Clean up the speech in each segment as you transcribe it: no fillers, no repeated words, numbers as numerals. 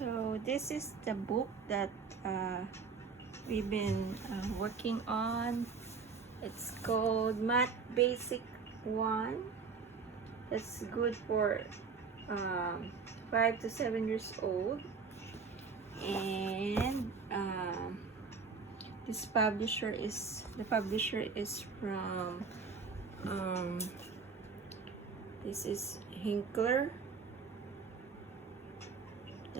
So this is the book that we've been working on. It's called Math Basic 1. It's good for 5 to 7 years old. And the publisher is from this is Hinkler.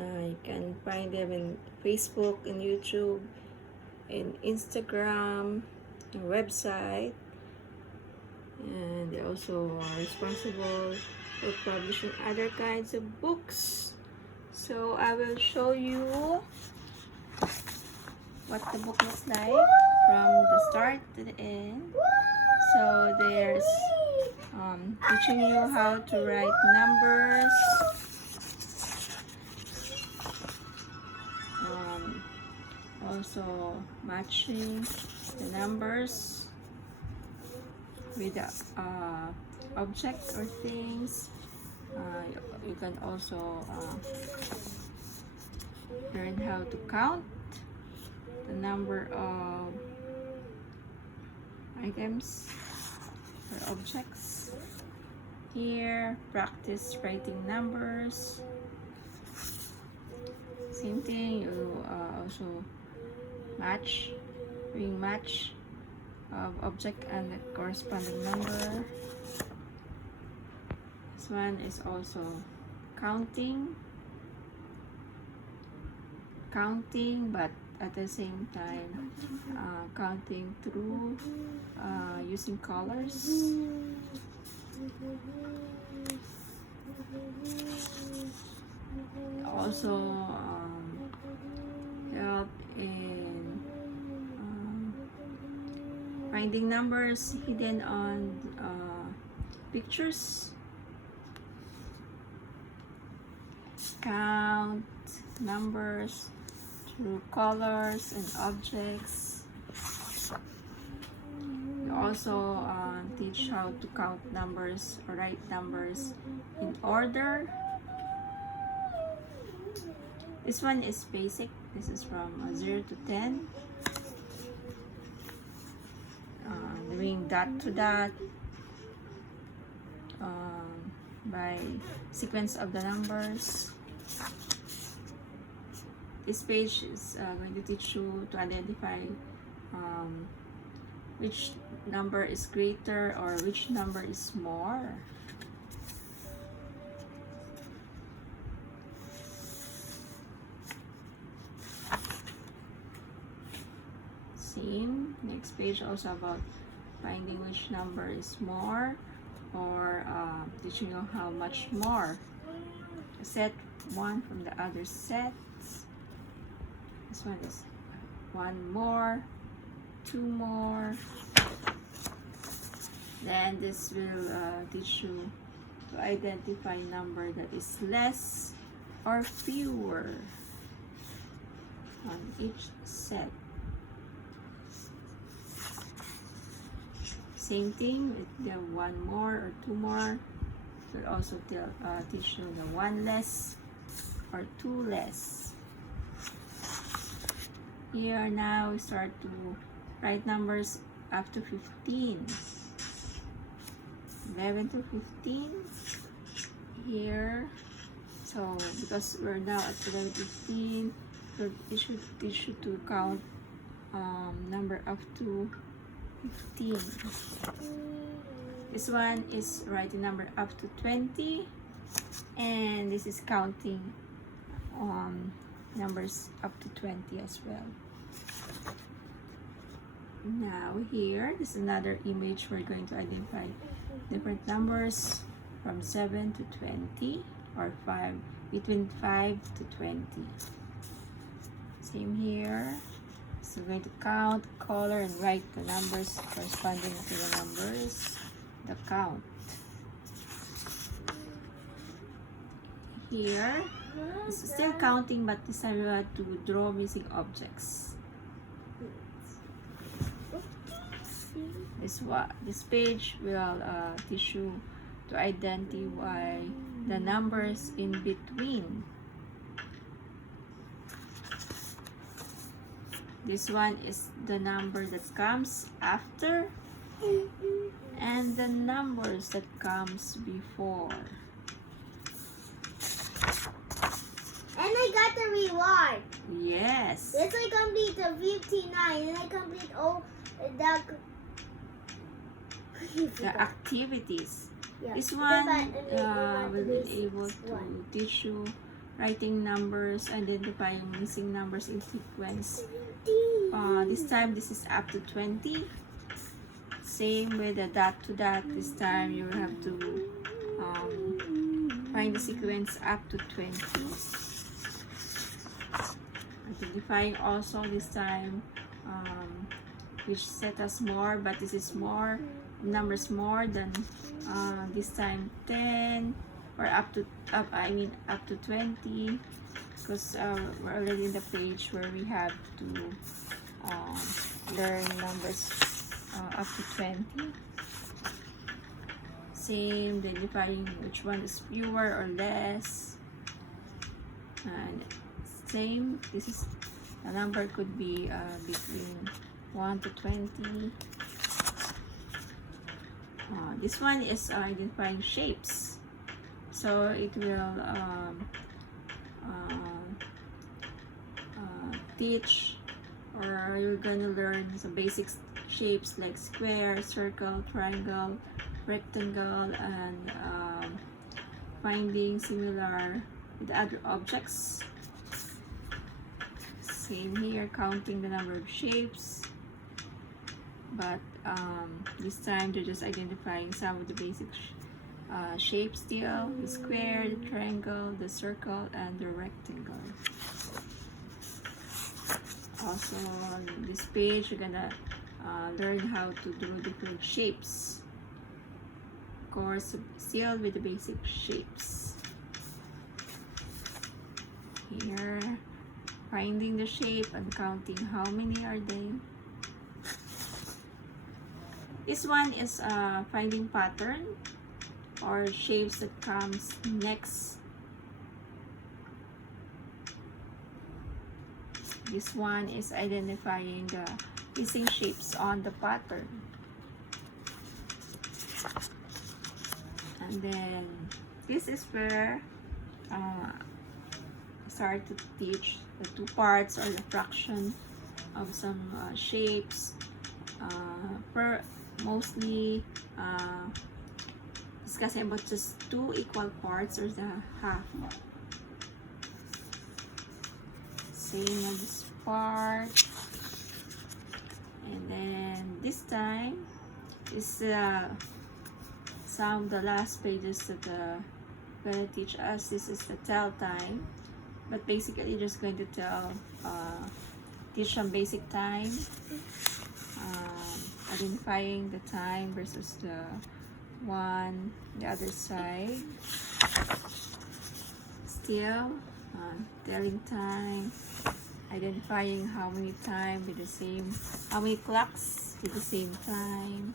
You can find them in Facebook and YouTube, in Instagram, and website, and they also are responsible for publishing other kinds of books. So I will show you what the book looks like from the start to the end. So there's teaching you how to write numbers, also matching the numbers with the objects or things. You can also learn how to count the number of items or objects. Here, practice writing numbers. Same thing, you also doing match of object and the corresponding number. This one is also counting, but at the same time counting through using colors. Also help in finding numbers hidden on pictures. Count numbers through colors and objects. You also teach how to count numbers or write numbers in order. This one is basic. This is from 0 to 10. Doing dot to dot by sequence of the numbers. This page is going to teach you to identify which number is greater or which number is more. Same. Next page also about finding which number is more, or teaching you how much more. Set one from the other sets. This one is one more, two more. Then this will teach you to identify number that is less or fewer on each set. Same thing with the one more or two more. It will also teach you the one less or two less. Here now we start to write numbers up to 15. 11 to 15 here. So because we're now at 11 to 15, so it should teach you to count number up to 15. This one is writing number up to 20, and this is counting numbers up to 20 as well. Now here, this is another image. We're going to identify different numbers from 7 to 20, or between 5 to 20. Same here. So we're going to count, color, and write the numbers corresponding to the numbers, the count. Here, it's still counting, but this time we have to draw missing objects. This page will teach you to identify the numbers in between This one is the number that comes after, and the numbers that comes before. And I got the reward. Yes. Let's I complete the 59 and I complete all The activities. yeah. This one will be basics able to one. teach you writing numbers, identifying missing numbers in sequence. This time this is up to 20. Same with the dot to dot. This time you will have to find the sequence up to 20. Identifying also this time which set us more, but this is more numbers more than this time 10 or up to 20, because we're already in the page where we have to learn numbers up to 20. Same, identifying which one is fewer or less, and same, this is the number could be between 1 to 20. This one is identifying shapes, so it will teach, or you're gonna learn some basic shapes like square, circle, triangle, rectangle, and finding similar with other objects. Same here, counting the number of shapes, but this time they're just identifying some of the basic shapes still: the square, the triangle, the circle, and the rectangle. Also on this page, you're gonna learn how to draw different shapes, of course still with the basic shapes. Here, finding the shape and counting how many are they. This one is finding pattern or shapes that comes next. This one is identifying the missing shapes on the pattern. And then this is where start to teach the two parts or the fraction of some shapes. Mostly discussing about just two equal parts or the half. Same on this part. And then this time is some of the last pages that gonna teach us. This is the tell time, but basically just going to teach some basic time, identifying the time versus the the other side. Still telling time, identifying how many time with the same, how many clocks with the same time.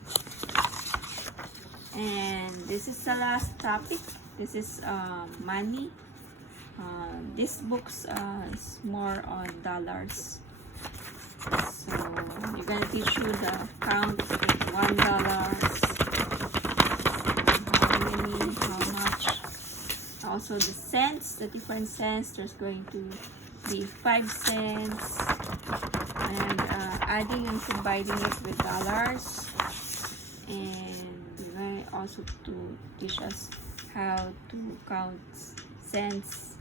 And this is the last topic. This is money. This book's is more on dollars. So you're gonna teach you the count of $1, how many, how much. Also the cents, the different cents. There's going to be 5 cents, and adding and combining it with dollars. And we're going also to teach us how to count cents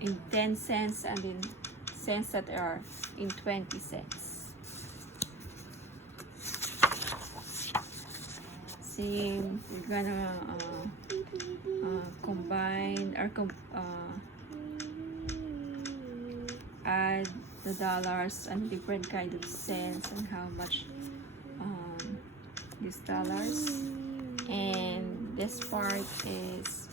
in 10 cents and in cents that are in 20 cents. Same, we're gonna combine or add the dollars and different kind of cents and how much these dollars. And this part is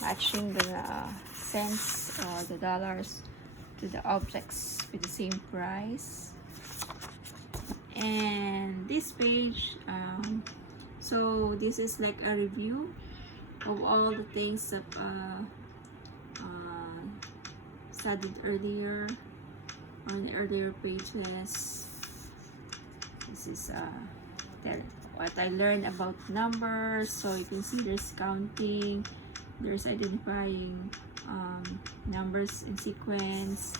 matching the cents or the dollars to the objects with the same price. And this page, so this is like a review of all the things that studied earlier. on the earlier pages. This is what I learned about numbers. So you can see there's counting, there's identifying numbers in sequence.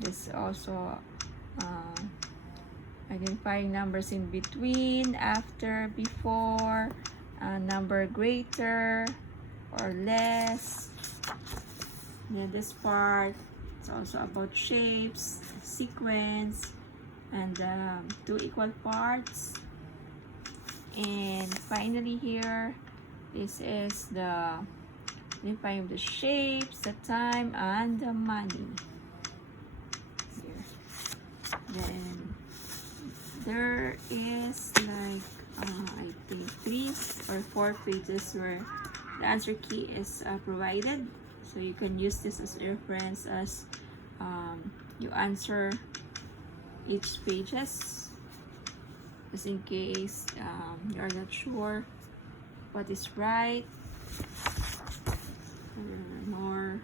There's also identifying numbers in between, after, before, number greater or less. Then this part is also about shapes, sequence, and two equal parts. And finally here, this is the identifying the shapes, the time, and the money. Here. Then there is like I think 3 or 4 pages where the answer key is provided, so you can use this as reference as you answer each pages, just in case you are not sure what is right. There are more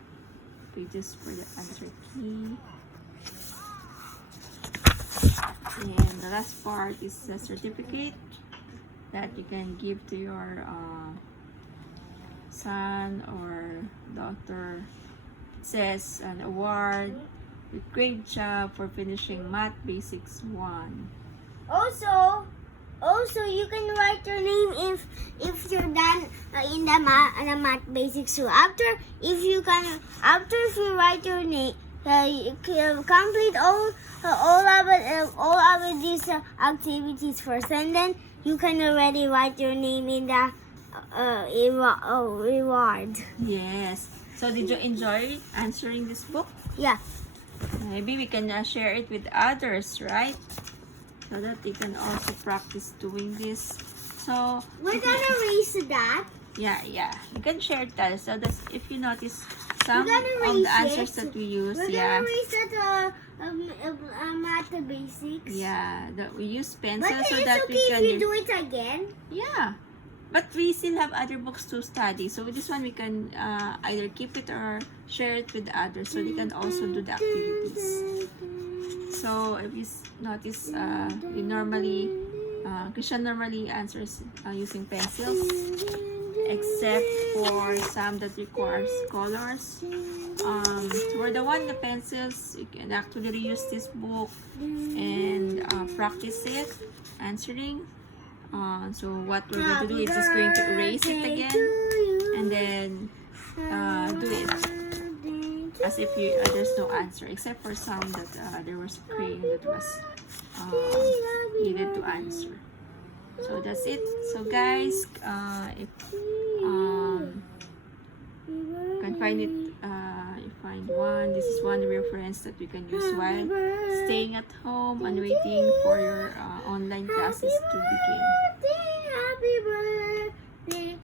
pages for the answer key. And the last part is the certificate that you can give to your son or daughter. It says an award with great job for finishing Math Basics 1. Also, you can write your name if you're done in the math basics. So after if you write your name, you can complete all of these activities first, and then you can already write your name in the reward. Yes. So did you enjoy answering this book? Yeah. Maybe we can share it with others, right? So that they can also practice doing this. So We're gonna erase that. yeah, you can share that. So that if you notice some We're gonna of the erase answers it. that we use, We're yeah, gonna erase that math basics. yeah, that we use But pencil so it's that okay we if can. you do it again. Yeah, but we still have other books to study. So with this one, we can either keep it or share it with others, so they can also do the activities. So if you notice, we normally, Christian normally answers using pencils, except for some that requires colors. For the one, the pencils, you can actually reuse this book and practice it, answering. So what we're going to do is just going to erase it again and then do it as if there's no answer, except for some that there was praying that was needed to answer. So that's it. So guys, if you can find it, you find one. This is one reference that we can use while staying at home and waiting for your online classes to begin. Happy birthday.